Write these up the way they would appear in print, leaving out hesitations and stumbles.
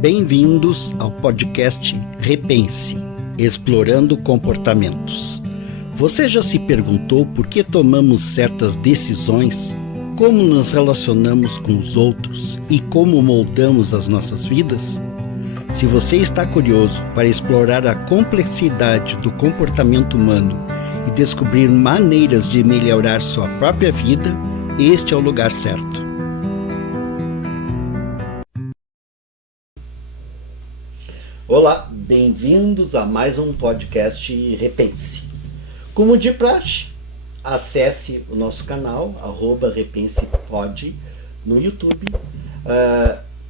Bem-vindos ao podcast Repense, Explorando Comportamentos. Você já se perguntou por que tomamos certas decisões, como nos relacionamos com os outros e como moldamos as nossas vidas? Se você está curioso para explorar a complexidade do comportamento humano e descobrir maneiras de melhorar sua própria vida, este é o lugar certo. Olá, bem-vindos a mais um podcast Repense. Como de praxe, acesse o nosso canal, @RepensePod, no YouTube.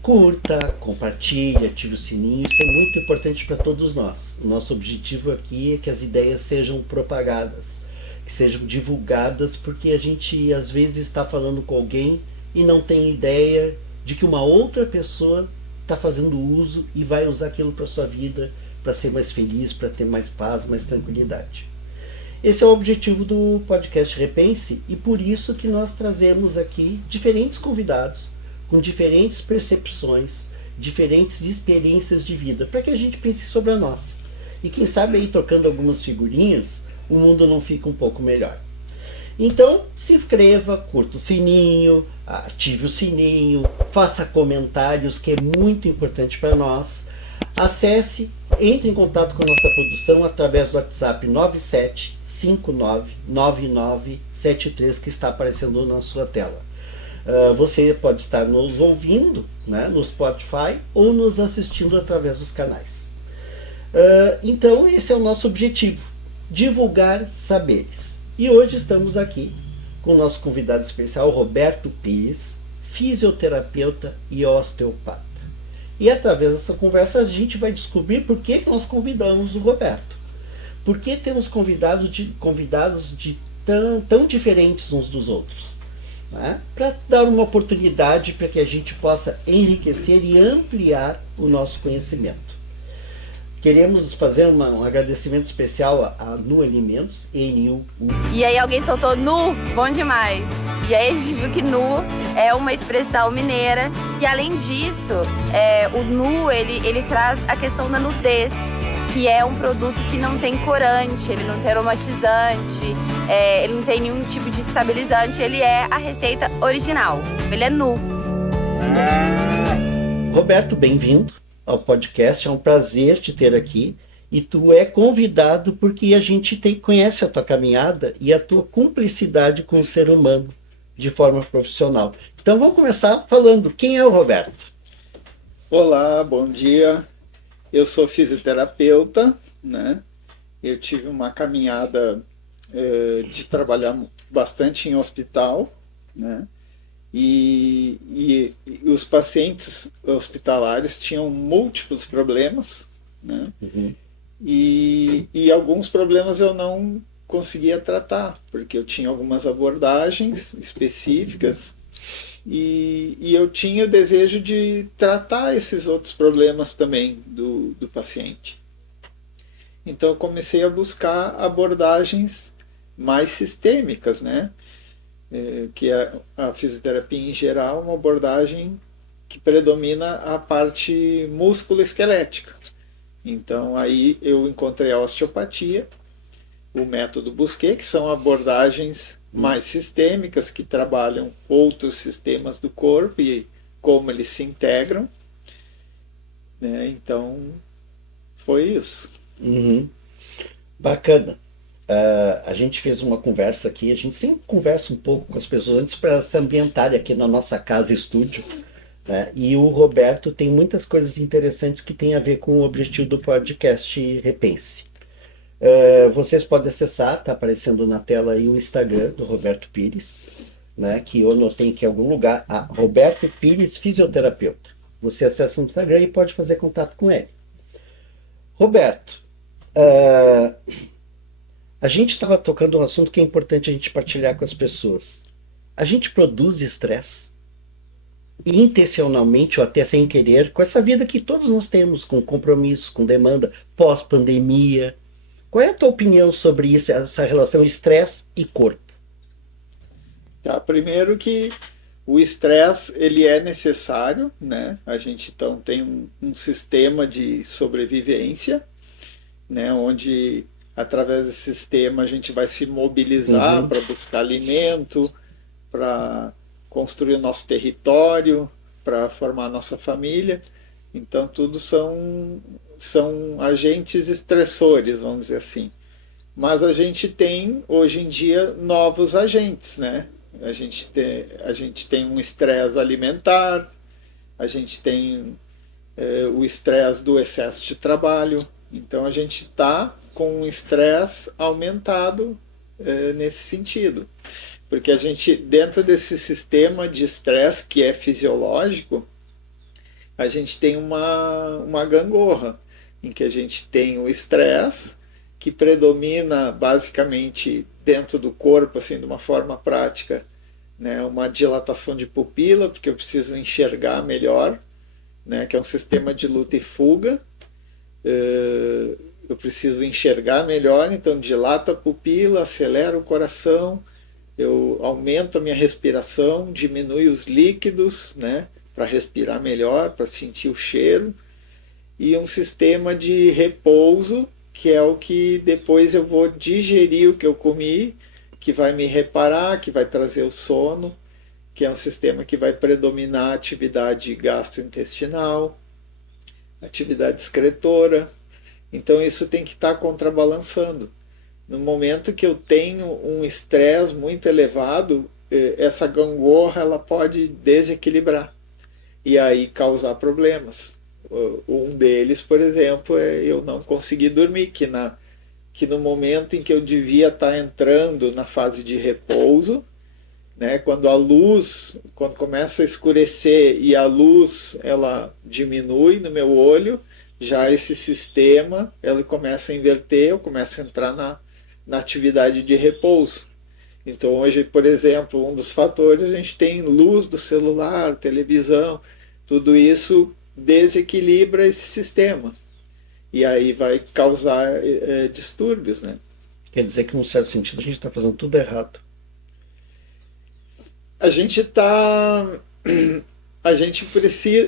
Curta, compartilhe, ative o sininho, isso é muito importante para todos nós. O nosso objetivo aqui é que as ideias sejam propagadas, que sejam divulgadas, porque a gente às vezes está falando com alguém e não tem ideia de que uma outra pessoa está fazendo uso e vai usar aquilo para a sua vida, para ser mais feliz, para ter mais paz, mais tranquilidade. Esse é o objetivo do podcast Repense e por isso que nós trazemos aqui diferentes convidados com diferentes percepções, diferentes experiências de vida, para que a gente pense sobre a nossa. E quem sabe aí, trocando algumas figurinhas, o mundo não fica um pouco melhor. Então, se inscreva, curta o sininho, ative o sininho, faça comentários, que é muito importante para nós. Acesse, entre em contato com a nossa produção através do WhatsApp 97599973, que está aparecendo na sua tela. Você pode estar nos ouvindo, né, no Spotify ou nos assistindo através dos canais. Então, esse é o nosso objetivo, divulgar saberes. E hoje estamos aqui com o nosso convidado especial, Roberto Pires, fisioterapeuta e osteopata. E através dessa conversa a gente vai descobrir por que nós convidamos o Roberto. Por que temos convidados tão diferentes uns dos outros? Né? Para dar uma oportunidade para que a gente possa enriquecer e ampliar o nosso conhecimento. Queremos fazer um agradecimento especial a Nu Alimentos, NU. E aí alguém soltou nu, bom demais. E aí a gente viu que nu é uma expressão mineira. E além disso, o nu ele traz a questão da nudez, que é um produto que não tem corante, ele não tem aromatizante, ele não tem nenhum tipo de estabilizante, ele é a receita original, ele é nu. Roberto, bem-vindo ao podcast, é um prazer te ter aqui, e tu é convidado porque a gente conhece a tua caminhada e a tua cumplicidade com o ser humano de forma profissional. Então vamos começar falando, quem é o Roberto? Olá, bom dia. Eu sou fisioterapeuta, né? Eu tive uma caminhada de trabalhar bastante em hospital, né? E os pacientes hospitalares tinham múltiplos problemas, né? Uhum. E alguns problemas eu não conseguia tratar, porque eu tinha algumas abordagens específicas e eu tinha o desejo de tratar esses outros problemas também do paciente. Então eu comecei a buscar abordagens mais sistêmicas, né? Que a fisioterapia em geral é uma abordagem que predomina a parte músculo-esquelética. Então aí eu encontrei a osteopatia, o método Busquet, que são abordagens mais sistêmicas, que trabalham outros sistemas do corpo e como eles se integram, né? Então foi isso. Uhum. Bacana. A gente fez uma conversa aqui, a gente sempre conversa um pouco com as pessoas antes para se ambientarem aqui na nossa casa estúdio, né? E o Roberto tem muitas coisas interessantes que tem a ver com o objetivo do podcast Repense. Vocês podem acessar, está aparecendo na tela aí o Instagram do Roberto Pires, né? Que eu anotei aqui em algum lugar, Roberto Pires Fisioterapeuta. Você acessa o Instagram e pode fazer contato com ele. Roberto, a gente estava tocando um assunto que é importante a gente partilhar com as pessoas. A gente produz estresse, intencionalmente ou até sem querer, com essa vida que todos nós temos, com compromisso, com demanda, pós-pandemia. Qual é a tua opinião sobre isso, essa relação estresse e corpo? Tá, primeiro que O estresse, ele é necessário, né? A gente então tem um sistema de sobrevivência, né? Onde através desse sistema a gente vai se mobilizar para buscar alimento, para construir o nosso território, para formar a nossa família. Então tudo são agentes estressores, vamos dizer assim. Mas a gente tem hoje em dia novos agentes, né? A gente tem um estresse alimentar, a gente tem o estresse do excesso de trabalho. Então a gente está com um estresse aumentado nesse sentido. Porque a gente, dentro desse sistema de estresse que é fisiológico, a gente tem uma gangorra, em que a gente tem o estresse, que predomina basicamente dentro do corpo, assim, de uma forma prática, né, uma dilatação de pupila, porque eu preciso enxergar melhor, né, que é um sistema de luta e fuga. Eu preciso enxergar melhor, então dilata a pupila, acelera o coração, eu aumento a minha respiração, diminui os líquidos, né, para respirar melhor, para sentir o cheiro, e um sistema de repouso, que é o que depois eu vou digerir o que eu comi, que vai me reparar, que vai trazer o sono, que é um sistema que vai predominar a atividade gastrointestinal, atividade excretora. Então isso tem que estar contrabalançando. No momento que eu tenho um estresse muito elevado, essa gangorra ela pode desequilibrar e aí causar problemas. Um deles, por exemplo, é eu não conseguir dormir, que no momento em que eu devia estar entrando na fase de repouso, né, quando começa a escurecer e a luz ela diminui no meu olho, já esse sistema ele começa a inverter, eu começo a entrar na atividade de repouso. Então hoje, por exemplo, um dos fatores, a gente tem luz do celular, televisão, tudo isso desequilibra esse sistema. E aí vai causar distúrbios, né? Quer dizer que, num certo sentido, a gente está fazendo tudo errado. A gente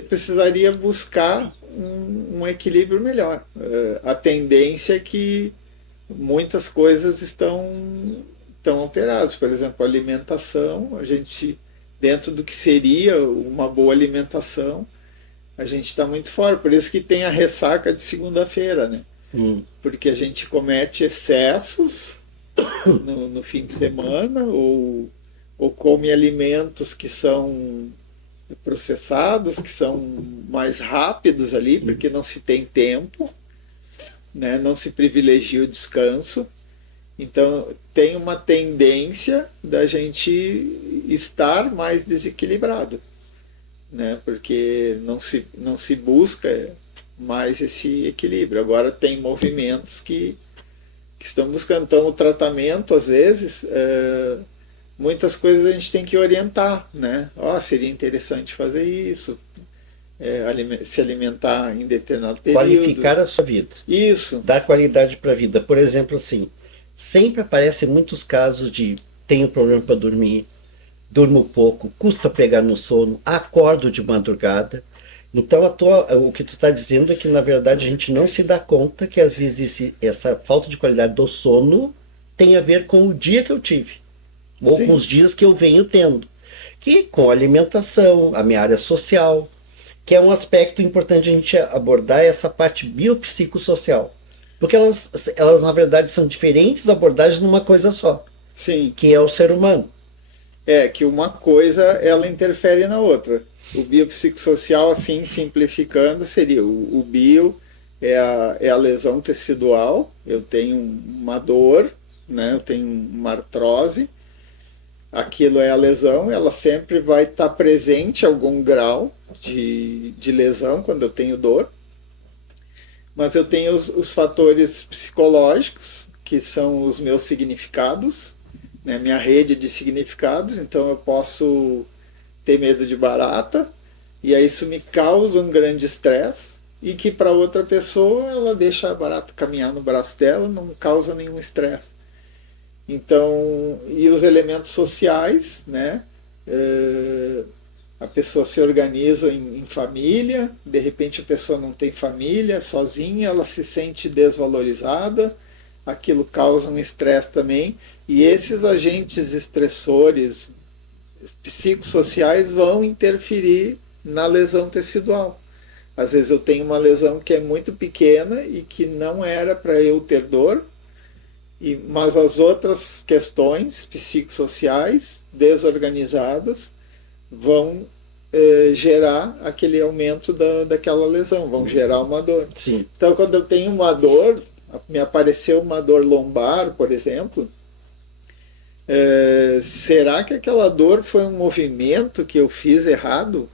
precisaria buscar um equilíbrio melhor. A tendência é que muitas coisas estão alteradas. Por exemplo, a alimentação, a gente, dentro do que seria uma boa alimentação, a gente está muito fora. Por isso que tem a ressaca de segunda-feira, né? Porque a gente comete excessos no fim de semana, ou come alimentos que são processados, que são mais rápidos ali, porque não se tem tempo, né? Não se privilegia o descanso. Então tem uma tendência da gente estar mais desequilibrado, né? Porque não se busca mais esse equilíbrio. Agora tem movimentos que estão buscando. Então o tratamento, às vezes, muitas coisas a gente tem que orientar, né? Seria interessante fazer isso, se alimentar em determinado período. Qualificar a sua vida. Isso. Dar qualidade para a vida. Por exemplo, assim, sempre aparecem muitos casos de tenho problema para dormir, durmo pouco, custa pegar no sono, acordo de madrugada. Então o que tu está dizendo é que, na verdade, a gente não se dá conta que, às vezes, essa falta de qualidade do sono tem a ver com o dia que eu tive, ou Sim. com os dias que eu venho tendo, que com a alimentação, a minha área social, que é um aspecto importante a gente abordar, essa parte biopsicossocial, porque elas na verdade são diferentes abordagens numa coisa só. Sim. Que é o ser humano. Que uma coisa ela interfere na outra. O biopsicossocial, assim, simplificando, seria o bio é a lesão tecidual. Eu tenho uma dor, né? Eu tenho uma artrose. Aquilo é a lesão, ela sempre vai estar presente algum grau de lesão quando eu tenho dor. Mas eu tenho os fatores psicológicos, que são os meus significados, né? Minha rede de significados. Então eu posso ter medo de barata, e aí isso me causa um grande estresse, e que para outra pessoa ela deixa a barata caminhar no braço dela, não causa nenhum estresse. Então, e os elementos sociais, né? a pessoa se organiza em família, de repente a pessoa não tem família, sozinha, ela se sente desvalorizada, aquilo causa um estresse também, e esses agentes estressores psicossociais vão interferir na lesão tecidual. Às vezes eu tenho uma lesão que é muito pequena e que não era para eu ter dor, mas as outras questões psicossociais desorganizadas vão gerar aquele aumento daquela lesão, vão gerar uma dor. Sim. Então, quando eu tenho uma dor, me apareceu uma dor lombar, por exemplo, será que aquela dor foi um movimento que eu fiz errado?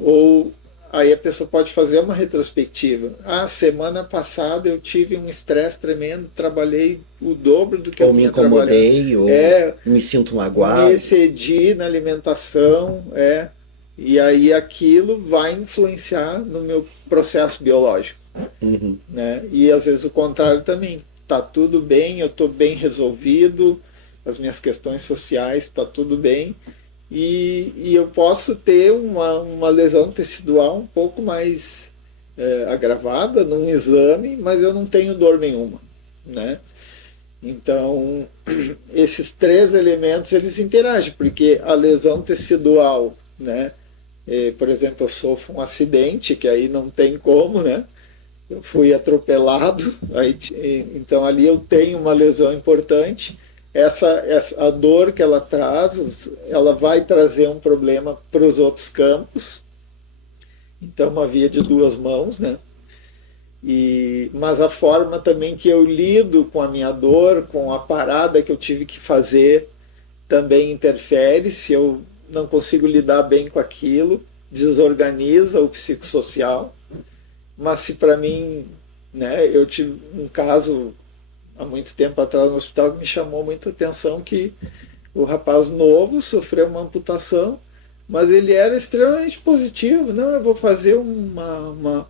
Ou aí a pessoa pode fazer uma retrospectiva. Semana passada eu tive um estresse tremendo, trabalhei o dobro do que eu vinha trabalhando. Ou me incomodei, ou me sinto magoado. Me excedi na alimentação, e aí aquilo vai influenciar no meu processo biológico. Uhum. Né? E às vezes o contrário também. Tá tudo bem, eu estou bem resolvido, as minhas questões sociais, está tudo bem, e eu posso ter uma lesão tecidual um pouco mais agravada num exame, mas eu não tenho dor nenhuma, né? Então, esses três elementos, eles interagem, porque a lesão tecidual, né? Por exemplo, eu sofro um acidente, que aí não tem como, né? Eu fui atropelado, então ali eu tenho uma lesão importante. A dor que ela traz, ela vai trazer um problema para os outros campos. Então, uma via de duas mãos, né? Mas a forma também que eu lido com a minha dor, com a parada que eu tive que fazer, também interfere. Se eu não consigo lidar bem com aquilo, desorganiza o psicossocial. Mas se para mim, né, eu tive um caso há muito tempo atrás no hospital que me chamou muita atenção, que o rapaz novo sofreu uma amputação, mas ele era extremamente positivo. Não, eu vou fazer uma...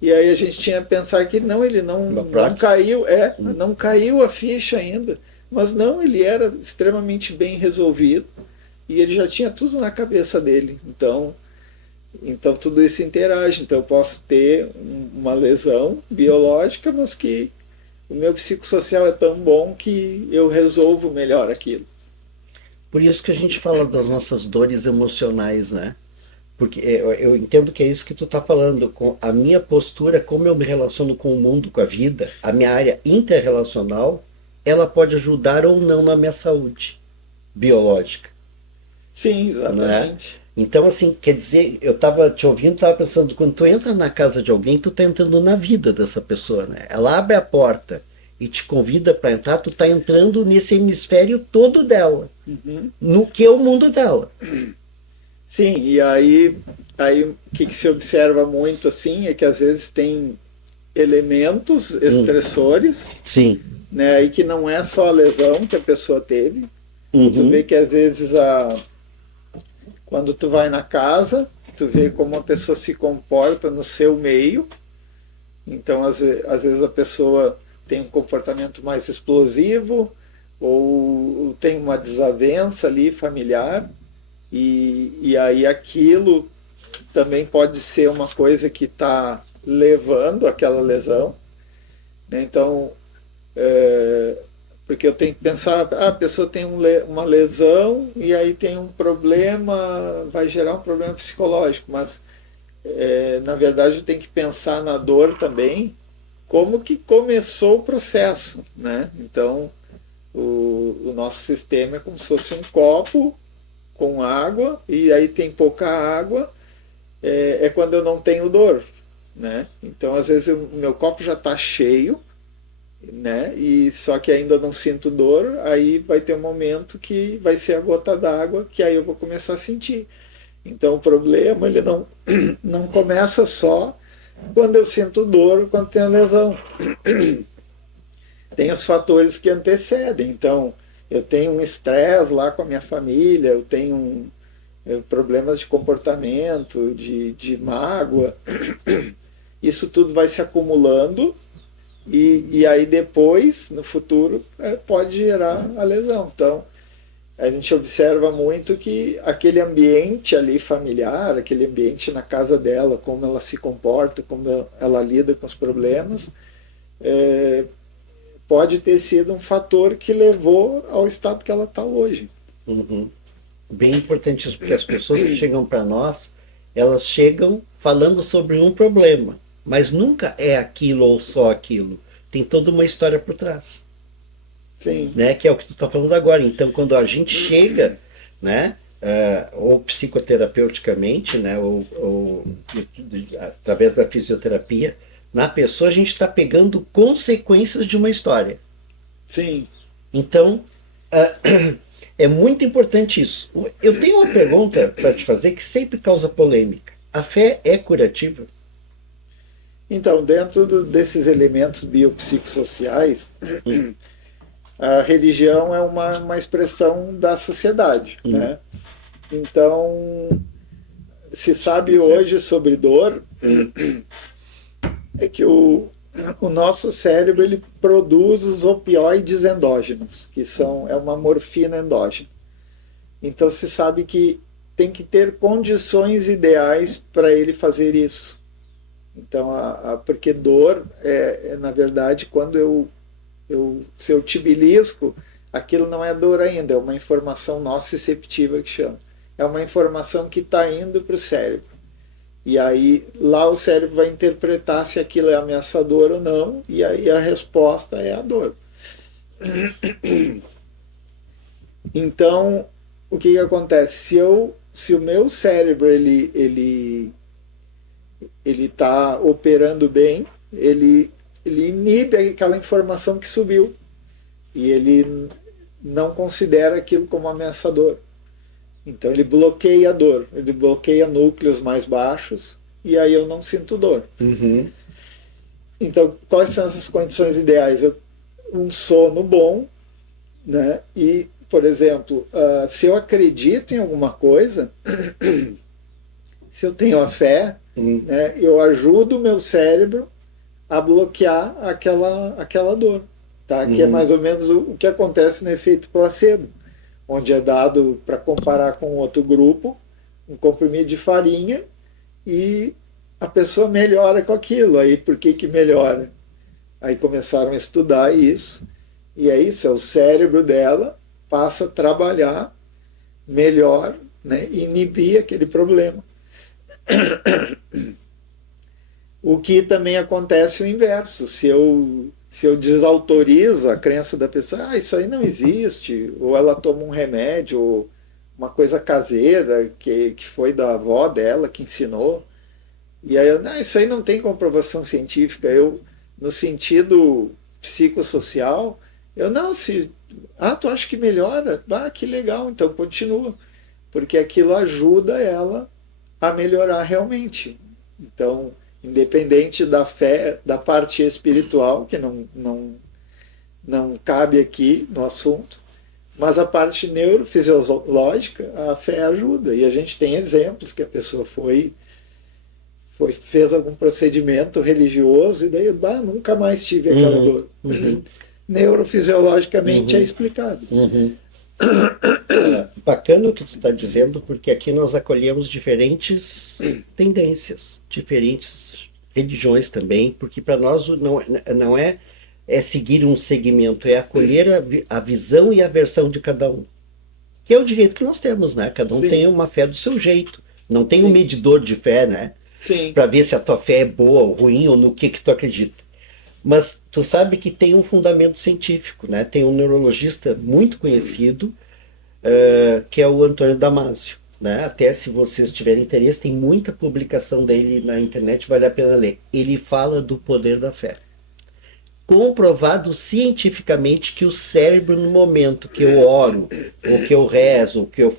E aí a gente tinha que pensar que não, ele não caiu, não caiu a ficha ainda, mas não, ele era extremamente bem resolvido e ele já tinha tudo na cabeça dele. Então tudo isso interage. Então eu posso ter uma lesão biológica, mas que o meu psicossocial é tão bom que eu resolvo melhor aquilo. Por isso que a gente fala das nossas dores emocionais, né? Porque eu entendo que é isso que tu tá falando, com a minha postura, como eu me relaciono com o mundo, com a vida, a minha área interrelacional, ela pode ajudar ou não na minha saúde biológica. Sim, exatamente. Né? Então, assim, quer dizer, eu estava te ouvindo, estava pensando, quando tu entra na casa de alguém, tu tá entrando na vida dessa pessoa, né? Ela abre a porta e te convida para entrar, tu tá entrando nesse hemisfério todo dela, no que é o mundo dela. Sim, e aí o que se observa muito, assim, é que às vezes tem elementos estressores, sim, né, e que não é só a lesão que a pessoa teve. Tu vê que às vezes quando tu vai na casa, tu vê como a pessoa se comporta no seu meio. Então, às vezes a pessoa tem um comportamento mais explosivo, ou tem uma desavença ali familiar, e aí aquilo também pode ser uma coisa que está levando àquela lesão. Então, porque eu tenho que pensar, a pessoa tem uma lesão e aí tem um problema, vai gerar um problema psicológico, mas na verdade eu tenho que pensar na dor também, como que começou o processo, né? Então, o nosso sistema é como se fosse um copo com água, e aí tem pouca água, é quando eu não tenho dor, né? Então, às vezes, o meu copo já está cheio, né? E só que ainda não sinto dor, aí vai ter um momento que vai ser a gota d'água, que aí eu vou começar a sentir. Então, o problema, ele não começa só quando eu sinto dor, quando tenho lesão. Tem os fatores que antecedem. Então, eu tenho um estresse lá com a minha família, eu tenho problemas de comportamento, de mágoa. Isso tudo vai se acumulando e aí depois, no futuro, pode gerar a lesão. Então, a gente observa muito que aquele ambiente ali familiar, aquele ambiente na casa dela, como ela se comporta, como ela lida com os problemas, pode ter sido um fator que levou ao estado que ela está hoje. Uhum. Bem importante isso, porque as pessoas que chegam para nós, elas chegam falando sobre um problema, mas nunca é aquilo ou só aquilo. Tem toda uma história por trás. Sim. Né? Que é o que tu está falando agora. Então, quando a gente chega, né, ou psicoterapeuticamente, né, ou através da fisioterapia, na pessoa a gente está pegando consequências de uma história. Sim. Então, é muito importante isso. Eu tenho uma pergunta para te fazer que sempre causa polêmica. A fé é curativa? Então, dentro desses elementos biopsicossociais, a religião é uma expressão da sociedade, né? Então, se sabe hoje sobre dor, é que o nosso cérebro ele produz os opioides endógenos, que é uma morfina endógena. Então, se sabe que tem que ter condições ideais para ele fazer isso. Então, porque dor na verdade, quando se eu te belisco, aquilo não é dor ainda, é uma informação nociceptiva que chama. É uma informação que está indo para o cérebro. E aí, lá o cérebro vai interpretar se aquilo é ameaçador ou não, e aí a resposta é a dor. Então, o que acontece? Se o meu cérebro ele está operando bem, ele inibe aquela informação que subiu e ele não considera aquilo como ameaçador. Então ele bloqueia a dor, ele bloqueia núcleos mais baixos e aí eu não sinto dor. Uhum. Então, quais são essas condições ideais? Um sono bom, né? E, por exemplo, se eu acredito em alguma coisa, se eu tenho a fé, né, eu ajudo o meu cérebro a bloquear aquela dor, tá? Que é mais ou menos o que acontece no efeito placebo, onde é dado, para comparar com outro grupo, um comprimido de farinha e a pessoa melhora com aquilo. Aí por que melhora? Aí começaram a estudar isso, e é isso, o cérebro dela passa a trabalhar melhor, né, e inibir aquele problema. O que também acontece o inverso. Se eu desautorizo a crença da pessoa, isso aí não existe, ou ela toma um remédio, ou uma coisa caseira que foi da avó dela que ensinou, e aí isso aí não tem comprovação científica. No sentido psicossocial, tu acha que melhora? Que legal, então continua, porque aquilo ajuda ela a melhorar realmente. Então, independente da fé, da parte espiritual, que não cabe aqui no assunto, mas a parte neurofisiológica, a fé ajuda. E a gente tem exemplos que a pessoa fez algum procedimento religioso e daí nunca mais tive aquela dor. Neurofisiologicamente é explicado. Bacana o que tu está dizendo, porque aqui nós acolhemos diferentes tendências, diferentes religiões também, porque para nós não é seguir um segmento, é acolher a visão e a versão de cada um. Que é o direito que nós temos, né? Cada um tem uma fé do seu jeito. Não tem um medidor de fé, né? Para ver se a tua fé é boa ou ruim ou no que tu acredita. Mas tu sabe que tem um fundamento científico, né? Tem um neurologista muito conhecido, que é o Antônio Damasio, né? Até se vocês tiverem interesse, tem muita publicação dele na internet, vale a pena ler. Ele fala do poder da fé. Comprovado cientificamente que o cérebro, no momento que eu oro, ou que eu rezo, ou que eu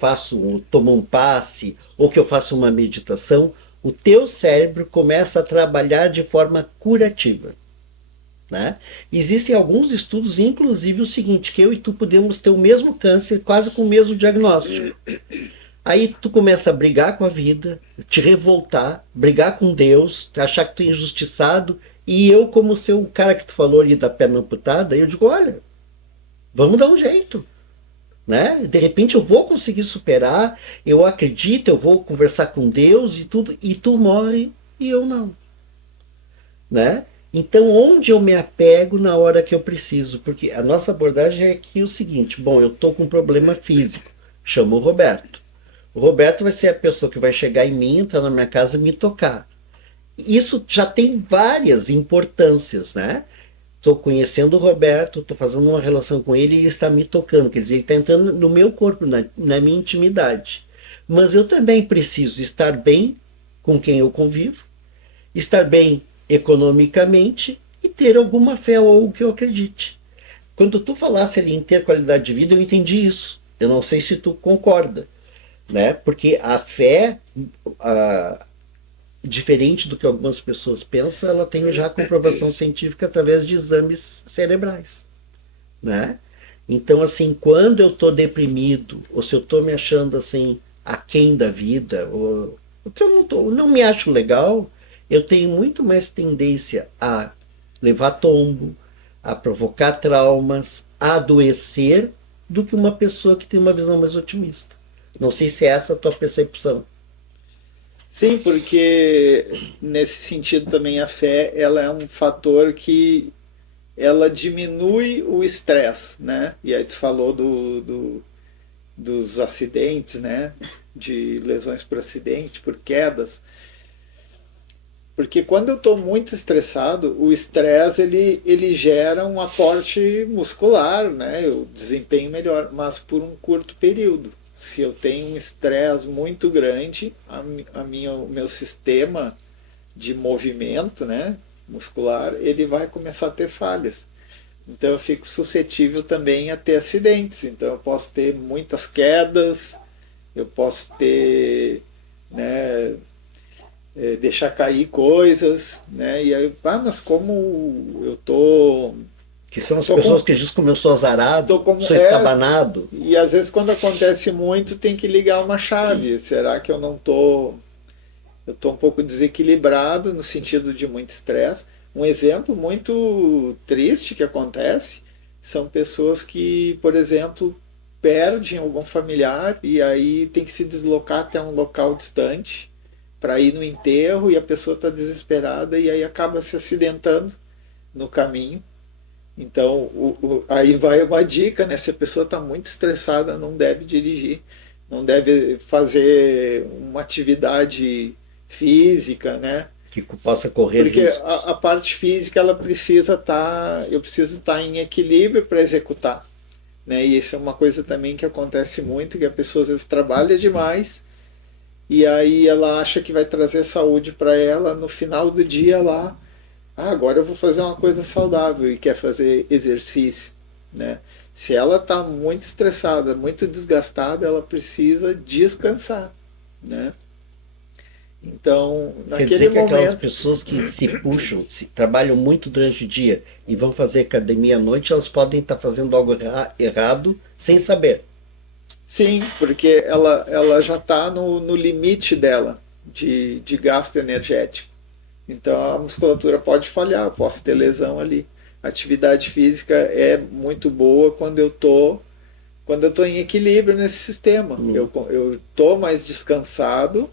tomo um passe, ou que eu faço uma meditação, o teu cérebro começa a trabalhar de forma curativa. Né? Existem alguns estudos, inclusive o seguinte, que eu e tu podemos ter o mesmo câncer, quase com o mesmo diagnóstico. Aí tu começa a brigar com a vida, te revoltar, brigar com Deus, achar que tu é injustiçado, e eu, como ser o cara que tu falou ali da perna amputada, eu digo, olha, vamos dar um jeito. né? De repente eu vou conseguir superar, eu acredito, eu vou conversar com Deus e tudo, e tu morre e eu não, né? Então, onde eu me apego na hora que eu preciso? Porque a nossa abordagem é aqui o seguinte: bom, eu tô com um problema físico, chamo o Roberto. O Roberto vai ser a pessoa que vai chegar em mim, entrar na minha casa e me tocar. Isso já tem várias importâncias, né? Estou conhecendo o Roberto, estou fazendo uma relação com ele e ele está me tocando. Quer dizer, ele está entrando no meu corpo, na minha intimidade. Mas eu também preciso estar bem com quem eu convivo, estar bem economicamente e ter alguma fé ou algo que eu acredite. Quando tu falasse ali em ter qualidade de vida, eu entendi isso. Eu não sei se tu concorda, né? Porque a fé, a, diferente do que algumas pessoas pensam, ela tem já comprovação científica através de exames cerebrais, né? Então, assim, quando eu estou deprimido, ou se eu estou me achando assim, aquém da vida, ou que eu não me acho legal, eu tenho muito mais tendência a levar tombo, a provocar traumas, a adoecer, do que uma pessoa que tem uma visão mais otimista. Não sei se é essa a tua percepção. Sim, porque nesse sentido também a fé, ela é um fator que ela diminui o estresse, né? E aí tu falou dos acidentes, né? De lesões por acidente, por quedas. Porque quando eu estou muito estressado, o estresse ele gera um aporte muscular, né? Eu desempenho melhor, mas por um curto período. Se eu tenho um estresse muito grande, o meu sistema de movimento, né, muscular, ele vai começar a ter falhas. Então eu fico suscetível também a ter acidentes. Então eu posso ter muitas quedas, eu posso ter, né, deixar cair coisas, né? E aí, mas como eu tô que são as pessoas que dizem como eu sou azarado, sou estabanado. E às vezes quando acontece muito tem que ligar uma chave. Será que eu não tô... Eu estou um pouco desequilibrado no sentido de muito estresse. Um exemplo muito triste que acontece são pessoas que, por exemplo, perdem algum familiar e aí tem que se deslocar até um local distante para ir no enterro e a pessoa está desesperada e aí acaba se acidentando no caminho. Então, aí vai uma dica, né? Se a pessoa está muito estressada, não deve dirigir, não deve fazer uma atividade física, né? Que possa correr porque riscos. a parte física ela precisa estar, eu preciso estar em equilíbrio para executar, né? E isso é uma coisa também que acontece muito, que a pessoa às vezes trabalha demais e aí ela acha que vai trazer saúde para ela, no final do dia lá, agora eu vou fazer uma coisa saudável e quer fazer exercício, né? Se ela está muito estressada, muito desgastada, ela precisa descansar, né? Então, quer dizer que aquelas pessoas que se puxam, trabalham muito durante o dia e vão fazer academia à noite, elas podem estar fazendo algo errado sem saber. Sim, porque ela já está no limite dela de gasto energético. Então a musculatura pode falhar, eu posso ter lesão ali. A atividade física é muito boa quando eu tô em equilíbrio nesse sistema. Eu tô mais descansado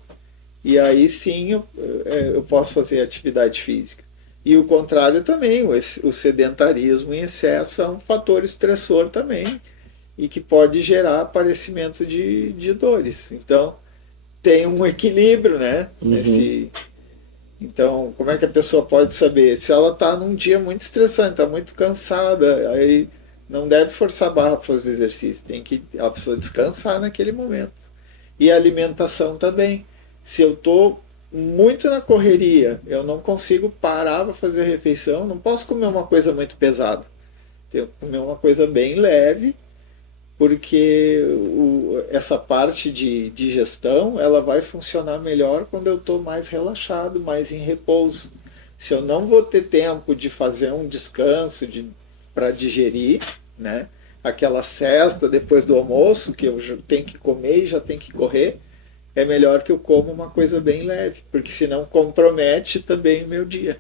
e aí sim eu posso fazer atividade física. E o contrário também, o sedentarismo em excesso é um fator estressor também e que pode gerar aparecimento de dores. Então tem um equilíbrio, né? Então, como é que a pessoa pode saber? Se ela está num dia muito estressante, está muito cansada, aí não deve forçar a barra para fazer exercício, ela precisa descansar naquele momento. E a alimentação também. Se eu estou muito na correria, eu não consigo parar para fazer a refeição, não posso comer uma coisa muito pesada. Tenho que comer uma coisa bem leve, porque essa parte de digestão ela vai funcionar melhor quando eu estou mais relaxado, mais em repouso. Se eu não vou ter tempo de fazer um descanso para digerir, né, aquela cesta depois do almoço, que eu tenho que comer e já tenho que correr, é melhor que eu coma uma coisa bem leve, porque senão compromete também o meu dia.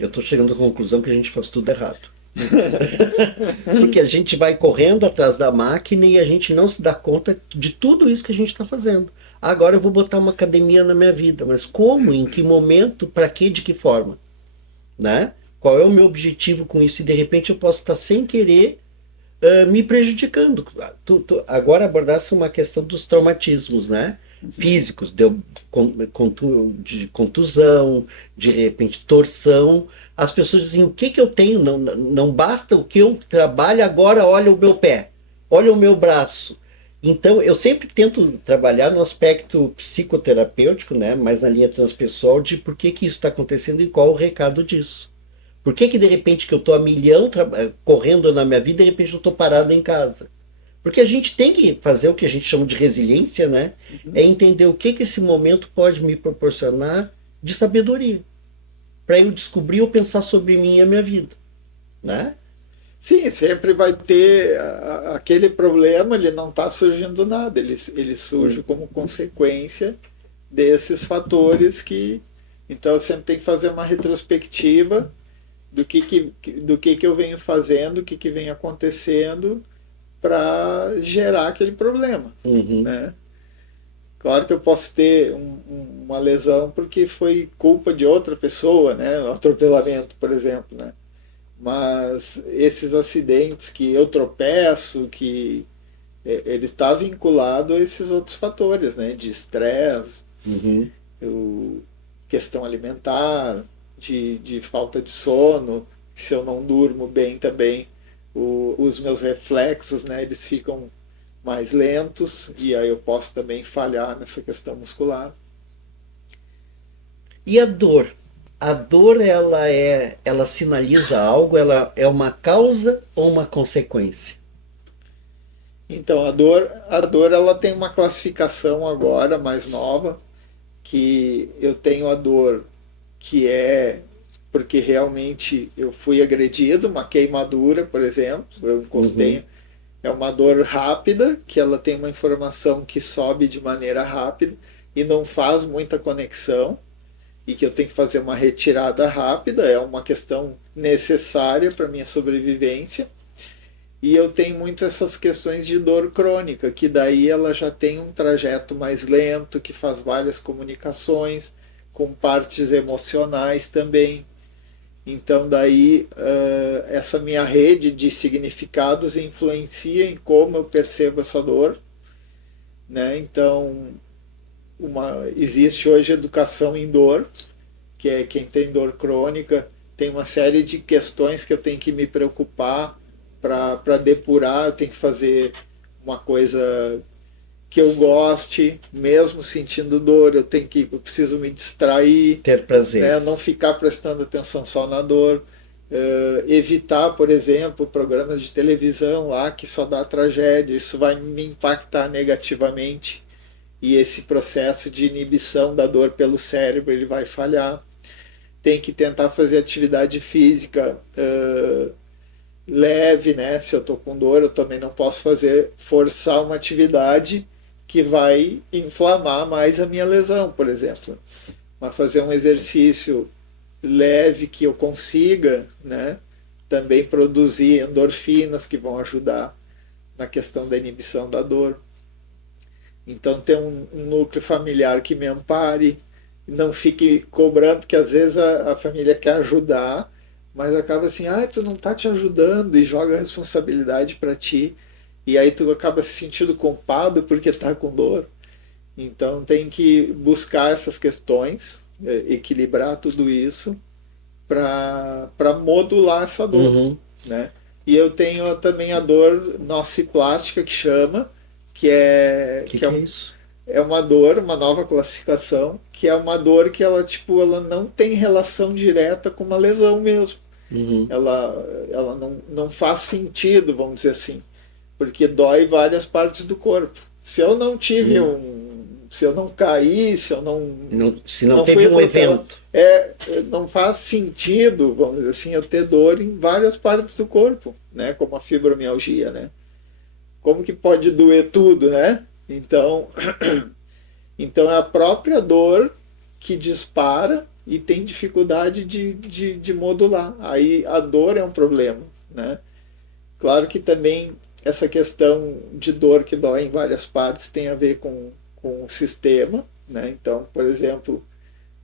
Eu estou chegando à conclusão que a gente faz tudo errado. Porque a gente vai correndo atrás da máquina e a gente não se dá conta de tudo isso que a gente está fazendo. Agora eu vou botar uma academia na minha vida, mas como, em que momento, para quê, de que forma? Né? Qual é o meu objetivo com isso? E de repente eu posso estar sem querer me prejudicando. Agora abordasse uma questão dos traumatismos, né? Físicos, de contusão, de repente torção. As pessoas dizem, o que que eu tenho? Não, não basta o que eu trabalho, agora olha o meu pé, olha o meu braço. Então, eu sempre tento trabalhar no aspecto psicoterapêutico, né, mais na linha transpessoal, de por que que isso está acontecendo e qual o recado disso. Por que que de repente que eu estou a milhão correndo na minha vida e de repente eu estou parado em casa? Porque a gente tem que fazer o que a gente chama de resiliência, né? É entender o que que esse momento pode me proporcionar de sabedoria. Para eu descobrir ou pensar sobre mim e a minha vida, né? Sim, sempre vai ter aquele problema, ele não está surgindo do nada, ele surge como consequência desses fatores que... Então, sempre tem que fazer uma retrospectiva do que eu venho fazendo, o que vem acontecendo para gerar aquele problema, né? Claro que eu posso ter uma lesão porque foi culpa de outra pessoa, né? O atropelamento, por exemplo, né? Mas esses acidentes que eu tropeço, que ele está vinculado a esses outros fatores, né? De estresse, questão alimentar, de falta de sono, se eu não durmo bem também, os meus reflexos, né? Eles ficam mais lentos e aí eu posso também falhar nessa questão muscular. E a dor? A dor, ela sinaliza algo, ela é uma causa ou uma consequência? Então, a dor ela tem uma classificação agora mais nova, que eu tenho a dor que é porque realmente eu fui agredido, uma queimadura, por exemplo, eu encostei. É uma dor rápida, que ela tem uma informação que sobe de maneira rápida e não faz muita conexão, e que eu tenho que fazer uma retirada rápida, é uma questão necessária para minha sobrevivência. E eu tenho muito essas questões de dor crônica, que daí ela já tem um trajeto mais lento, que faz várias comunicações, com partes emocionais também. Então daí essa minha rede de significados influencia em como eu percebo essa dor, né? Então existe hoje educação em dor, que é quem tem dor crônica, tem uma série de questões que eu tenho que me preocupar para depurar, eu tenho que fazer uma coisa que eu goste, mesmo sentindo dor, eu preciso me distrair, ter prazer, né? Não ficar prestando atenção só na dor, evitar, por exemplo, programas de televisão lá que só dá tragédia, isso vai me impactar negativamente e esse processo de inibição da dor pelo cérebro ele vai falhar. Tem que tentar fazer atividade física leve, né? Se eu estou com dor, eu também não posso forçar uma atividade que vai inflamar mais a minha lesão, por exemplo. Mas fazer um exercício leve que eu consiga, né, também produzir endorfinas que vão ajudar na questão da inibição da dor. Então ter um núcleo familiar que me ampare, não fique cobrando, porque às vezes a família quer ajudar, mas acaba assim, tu não está te ajudando, e joga a responsabilidade para ti. E aí tu acaba se sentindo culpado porque está com dor. Então tem que buscar essas questões, equilibrar tudo isso para modular essa dor, né? E eu tenho também a dor nociplástica, que chama, que é isso? É uma dor, uma nova classificação, que é uma dor que ela não tem relação direta com uma lesão mesmo. Ela não faz sentido, vamos dizer assim, porque dói várias partes do corpo. Se eu não tive se eu não caí, se eu se não teve um evento, não faz sentido, vamos dizer assim, eu ter dor em várias partes do corpo, né? Como a fibromialgia, né? Como que pode doer tudo, né? Então é a própria dor que dispara e tem dificuldade de modular. Aí a dor é um problema, né? Claro que também essa questão de dor que dói em várias partes tem a ver com o sistema, né? Então, por exemplo,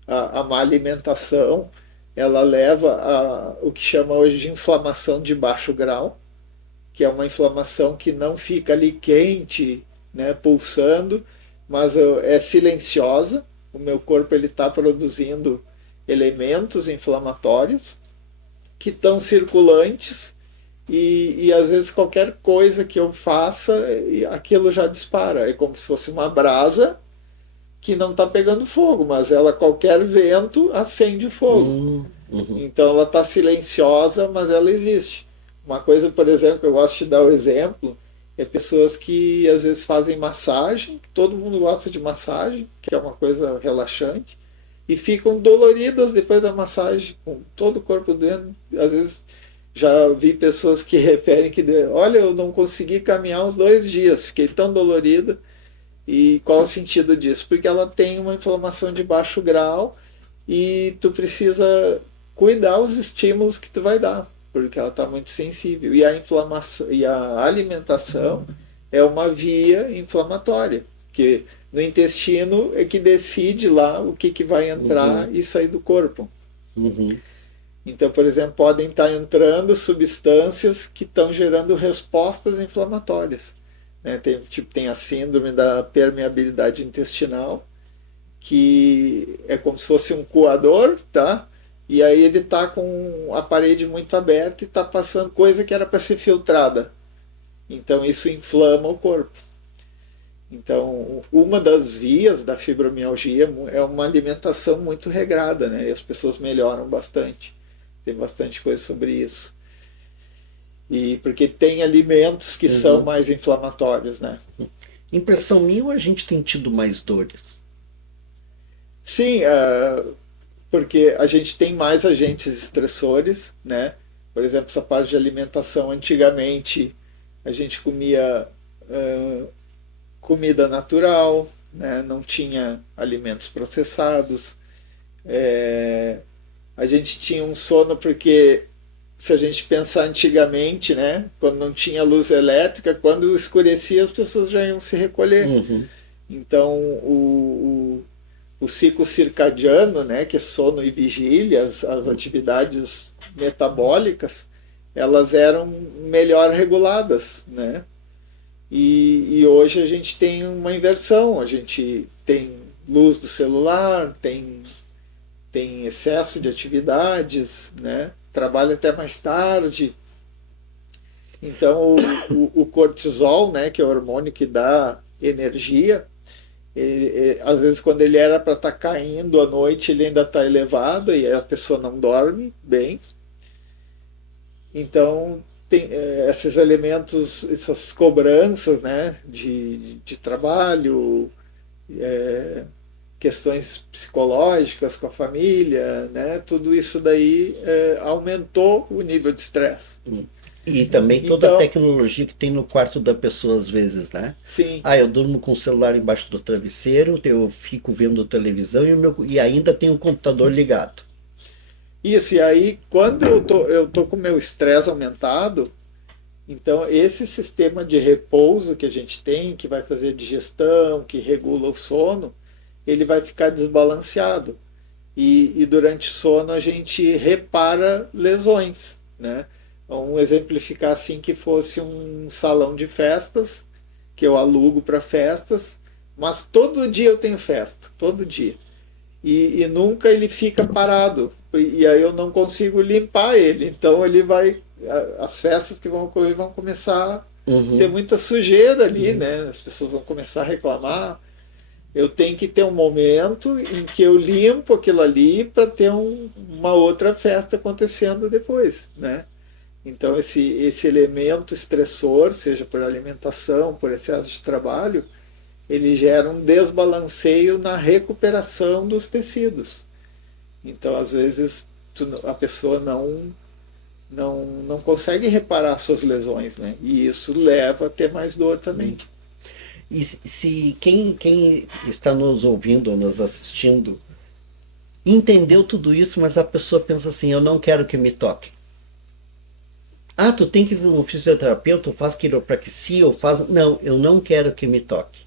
a má alimentação, ela leva a o que chama hoje de inflamação de baixo grau, que é uma inflamação que não fica ali quente, né, pulsando, mas é silenciosa. O meu corpo ele está produzindo elementos inflamatórios que estão circulantes e às vezes qualquer coisa que eu faça, aquilo já dispara. É como se fosse uma brasa que não está pegando fogo, mas ela, qualquer vento, acende fogo. Então ela está silenciosa, mas ela existe. Uma coisa, por exemplo, que eu gosto de dar o exemplo, é pessoas que às vezes fazem massagem, todo mundo gosta de massagem, que é uma coisa relaxante, e ficam doloridas depois da massagem, com todo o corpo doendo. Às vezes já vi pessoas que referem que, olha, eu não consegui caminhar uns 2 dias, fiquei tão dolorida. E qual o sentido disso? Porque ela tem uma inflamação de baixo grau e tu precisa cuidar os estímulos que tu vai dar, porque ela está muito sensível. E a inflamação e a alimentação é uma via inflamatória, que no intestino é que decide lá o que vai entrar e sair do corpo. Então, por exemplo, podem estar entrando substâncias que estão gerando respostas inflamatórias. Né? Tem a síndrome da permeabilidade intestinal, que é como se fosse um coador, tá? E aí ele está com a parede muito aberta e está passando coisa que era para ser filtrada. Então isso inflama o corpo. Então, uma das vias da fibromialgia é uma alimentação muito regrada, né? E as pessoas melhoram bastante. Tem bastante coisa sobre isso. E porque tem alimentos que são mais inflamatórios, né? Impressão minha, ou a gente tem tido mais dores? Sim, porque a gente tem mais agentes estressores, né? Por exemplo, essa parte de alimentação, antigamente a gente comia comida natural, né? Não tinha alimentos processados. A gente tinha um sono porque, se a gente pensar antigamente, né, quando não tinha luz elétrica, quando escurecia as pessoas já iam se recolher. Então o ciclo circadiano, né, que é sono e vigília, as atividades metabólicas, elas eram melhor reguladas, né? E hoje a gente tem uma inversão, a gente tem luz do celular, tem excesso de atividades, né? Trabalha até mais tarde. Então o cortisol, né, que é o hormônio que dá energia, às vezes quando ele era para estar caindo à noite, ele ainda está elevado e a pessoa não dorme bem. Então tem esses elementos, essas cobranças, né, de trabalho, questões psicológicas com a família, né? Tudo isso daí aumentou o nível de estresse. E também toda a tecnologia que tem no quarto da pessoa às vezes, né? Sim. Eu durmo com o celular embaixo do travesseiro, eu fico vendo televisão e ainda tenho o computador ligado. Isso, e aí quando eu tô com o meu estresse aumentado, então esse sistema de repouso que a gente tem, que vai fazer a digestão, que regula o sono, ele vai ficar desbalanceado. E durante o sono a gente repara lesões, né? Vamos exemplificar assim, que fosse um salão de festas, que eu alugo para festas, mas todo dia eu tenho festa, todo dia. E nunca ele fica parado, e aí eu não consigo limpar ele, então ele vai, as festas que vão ocorrer vão começar a ter muita sujeira ali, né? As pessoas vão começar a reclamar. Eu tenho que ter um momento em que eu limpo aquilo ali para ter uma outra festa acontecendo depois, né? Então esse elemento estressor, seja por alimentação, por excesso de trabalho, ele gera um desbalanceio na recuperação dos tecidos. Então às vezes a pessoa não consegue reparar suas lesões, né? E isso leva a ter mais dor também. E se quem está nos ouvindo ou nos assistindo entendeu tudo isso, mas a pessoa pensa assim, eu não quero que me toque. Ah, tu tem que ver um fisioterapeuta, faz quiropraxia, ou faz... Não, eu não quero que me toque.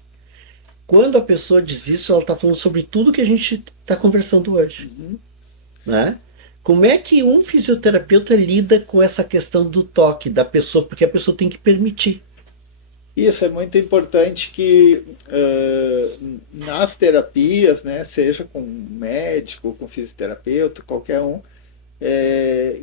Quando a pessoa diz isso, ela está falando sobre tudo que a gente está conversando hoje. Né? Como é que um fisioterapeuta lida com essa questão do toque da pessoa? Porque a pessoa tem que permitir. Isso é muito importante que nas terapias, né, seja com médico, com fisioterapeuta, qualquer um,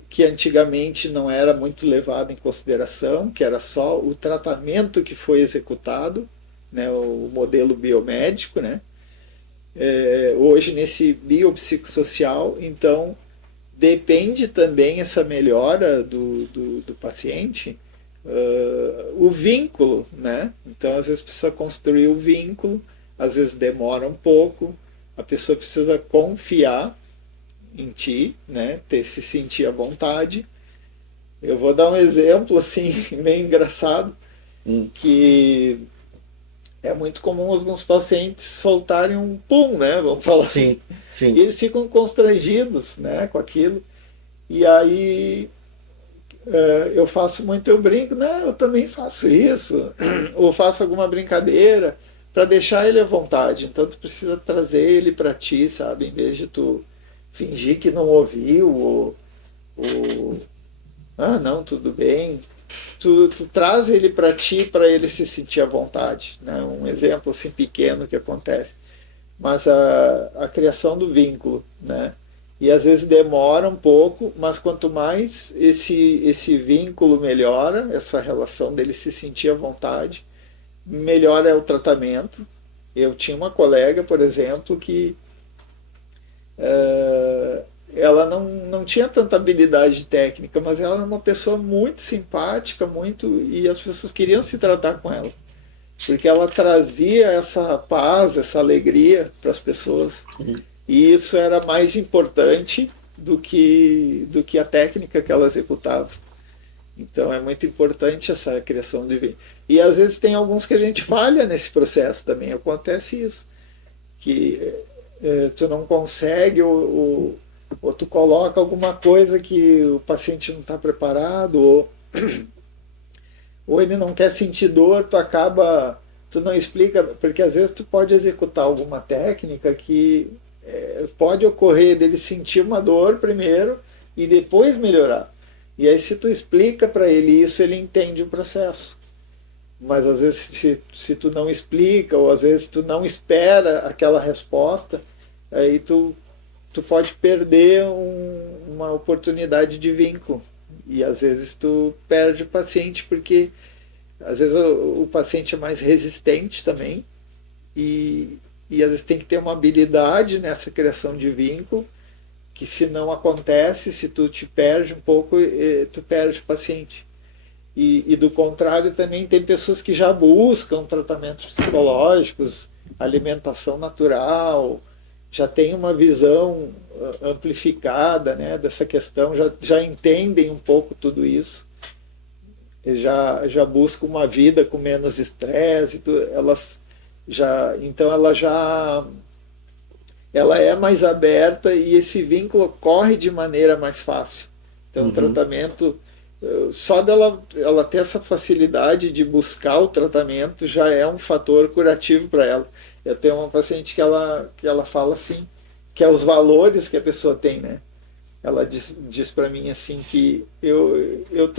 que antigamente não era muito levado em consideração, que era só o tratamento que foi executado, né, o modelo biomédico, né? Hoje nesse biopsicossocial, então depende também essa melhora do paciente, o vínculo, né? Então às vezes precisa construir o vínculo, às vezes demora um pouco, a pessoa precisa confiar em ti, né? Se sentir à vontade. Eu vou dar um exemplo assim meio engraçado, que é muito comum alguns pacientes soltarem um pum, né? Vamos falar assim. Sim. E eles ficam constrangidos, né, com aquilo. E aí eu faço muito, eu brinco, né? Eu também faço isso. Ou faço alguma brincadeira para deixar ele à vontade. Então tu precisa trazer ele para ti, sabe? Em vez de tu fingir que não ouviu, ah, não, tudo bem. Tu traz ele para ti, para ele se sentir à vontade, né? Um exemplo assim pequeno que acontece, mas a criação do vínculo, né? E às vezes demora um pouco, mas quanto mais esse vínculo melhora, essa relação dele se sentir à vontade, melhor é o tratamento. Eu tinha uma colega, por exemplo, que ela não tinha tanta habilidade técnica, mas ela era uma pessoa muito simpática, e as pessoas queriam se tratar com ela, porque ela trazia essa paz, essa alegria para as pessoas. E isso era mais importante do que a técnica que ela executava. Então é muito importante essa criação de vínculo. E às vezes tem alguns que a gente falha nesse processo também, acontece isso, que tu não consegue ou tu coloca alguma coisa que o paciente não está preparado, ou ele não quer sentir dor, tu não explica, porque às vezes tu pode executar alguma técnica que pode ocorrer dele sentir uma dor primeiro e depois melhorar. E aí se tu explica para ele isso, ele entende o processo. Mas às vezes se tu não explica, ou às vezes tu não espera aquela resposta, aí tu pode perder uma oportunidade de vínculo. E às vezes tu perde o paciente, porque às vezes o paciente é mais resistente também, e às vezes tem que ter uma habilidade nessa criação de vínculo, que se não acontece, se tu te perde um pouco, tu perde o paciente. E do contrário também tem pessoas que já buscam tratamentos psicológicos, alimentação natural, já tem uma visão amplificada, né, dessa questão, já entendem um pouco tudo isso, já buscam uma vida com menos estresse, então ela é mais aberta e esse vínculo ocorre de maneira mais fácil. Então o tratamento, só ela ter essa facilidade de buscar o tratamento já é um fator curativo para ela. Eu tenho uma paciente que ela fala assim, que é os valores que a pessoa tem, né? Ela diz para mim assim que eu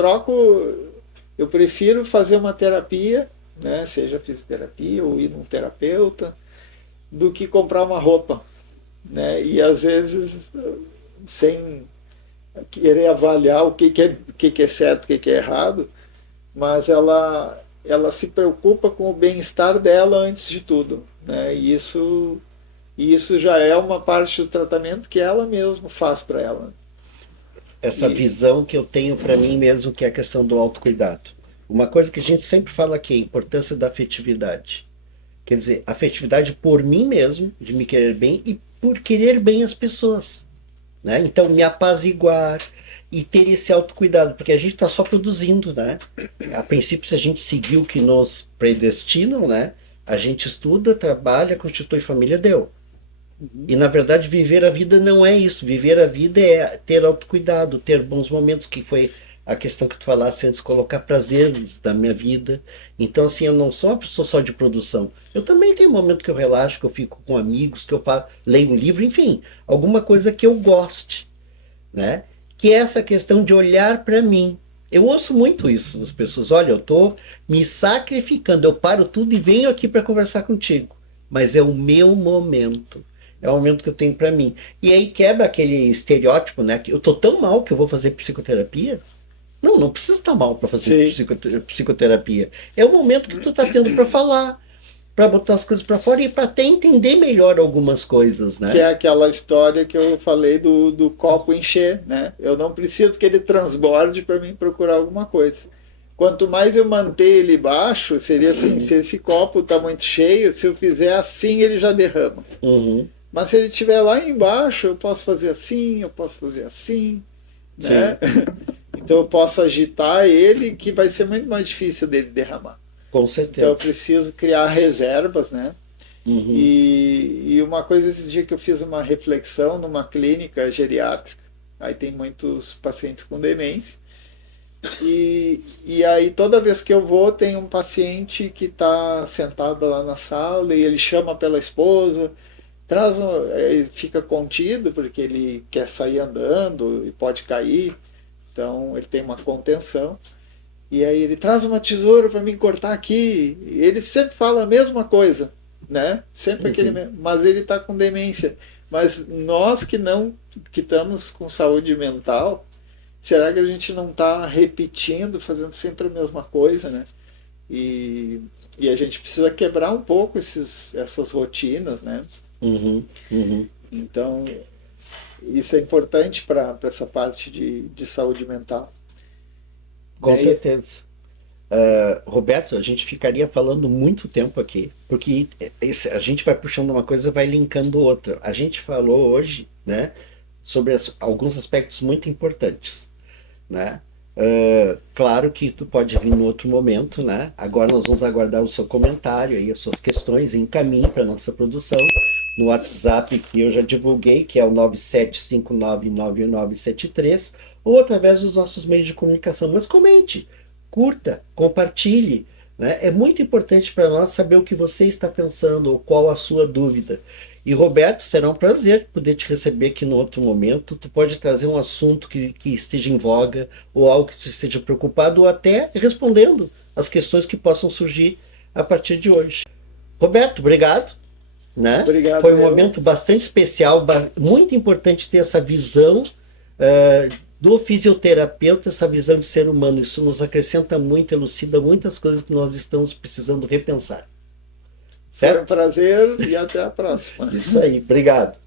prefiro fazer uma terapia, né, seja fisioterapia ou ir num terapeuta, do que comprar uma roupa, né? E às vezes sem querer avaliar o que é certo, o que é errado, mas ela se preocupa com o bem-estar dela antes de tudo, né? E isso já é uma parte do tratamento que ela mesma faz para ela. Essa visão que eu tenho para mim mesmo, que é a questão do autocuidado. Uma coisa que a gente sempre fala aqui, a importância da afetividade. Quer dizer, afetividade por mim mesmo, de me querer bem, e por querer bem as pessoas. Né? Então, me apaziguar e ter esse autocuidado, porque a gente está só produzindo, né? A princípio, se a gente seguir o que nos predestinam, né? A gente estuda, trabalha, constitui família, deu. E na verdade viver a vida não é isso. Viver a vida é ter autocuidado, ter bons momentos, que foi a questão que tu falasse antes, colocar prazeres da minha vida. Então, assim, eu não sou uma pessoa só de produção. Eu também tenho um momento que eu relaxo, que eu fico com amigos, que eu leio um livro, enfim, alguma coisa que eu goste, né? Que é essa questão de olhar para mim. Eu ouço muito isso das pessoas. Olha, eu tô me sacrificando, eu paro tudo e venho aqui para conversar contigo. Mas é o meu momento. É o momento que eu tenho para mim. E aí quebra aquele estereótipo, né? Que eu tô tão mal que eu vou fazer psicoterapia. Não, não precisa estar mal para fazer Sim. psicoterapia. É o momento que tu tá tendo para falar, para botar as coisas para fora e para até entender melhor algumas coisas, Que é né? aquela história que eu falei do copo encher, né? Eu não preciso que ele transborde para mim procurar alguma coisa. Quanto mais eu manter ele baixo, seria assim, se esse copo está muito cheio, se eu fizer assim, ele já derrama. Uhum, Mas se ele estiver lá embaixo, eu posso fazer assim, eu posso fazer assim, sim, né? Então eu posso agitar ele, que vai ser muito mais difícil dele derramar. com Então eu certeza. preciso criar reservas, né? Uhum, E uma coisa, esse dia que eu fiz uma reflexão numa clínica geriátrica, aí tem muitos pacientes com demência, e aí toda vez que eu vou, tem um paciente que está sentado lá na sala e ele chama pela esposa, ele fica contido porque ele quer sair andando e pode cair, então ele tem uma contenção. E aí ele traz uma tesoura para mim cortar aqui. E ele sempre fala a mesma coisa, né? Sempre aquele uhum. mesmo. Mas ele está com demência. Mas nós que não, que estamos com saúde mental, será que a gente não está repetindo, fazendo sempre a mesma coisa, né? E, e a gente precisa quebrar um pouco essas rotinas, né? Uhum, uhum. Então, isso é importante para essa parte de saúde mental. Com Né? certeza. Roberto, a gente ficaria falando muito tempo aqui, porque a gente vai puxando uma coisa e vai linkando outra. A gente falou hoje, né, sobre alguns aspectos muito importantes, né? Claro que tu pode vir no outro momento, né? Agora nós vamos aguardar o seu comentário e as suas questões em caminho para nossa produção no WhatsApp que eu já divulguei, que é o 97599973, ou através dos nossos meios de comunicação. Mas comente, curta, compartilhe, né? É muito importante para nós saber o que você está pensando ou qual a sua dúvida. E Roberto, será um prazer poder te receber aqui no outro momento. Tu pode trazer um assunto que esteja em voga, ou algo que tu esteja preocupado, ou até respondendo as questões que possam surgir a partir de hoje. Roberto, obrigado. Né? Foi Obrigado, um eu. momento bastante especial, muito importante ter essa visão do fisioterapeuta, essa visão de ser humano. Isso nos acrescenta muito, elucida muitas coisas que nós estamos precisando repensar. Foi um Certo? prazer e até a próxima. Isso aí, obrigado.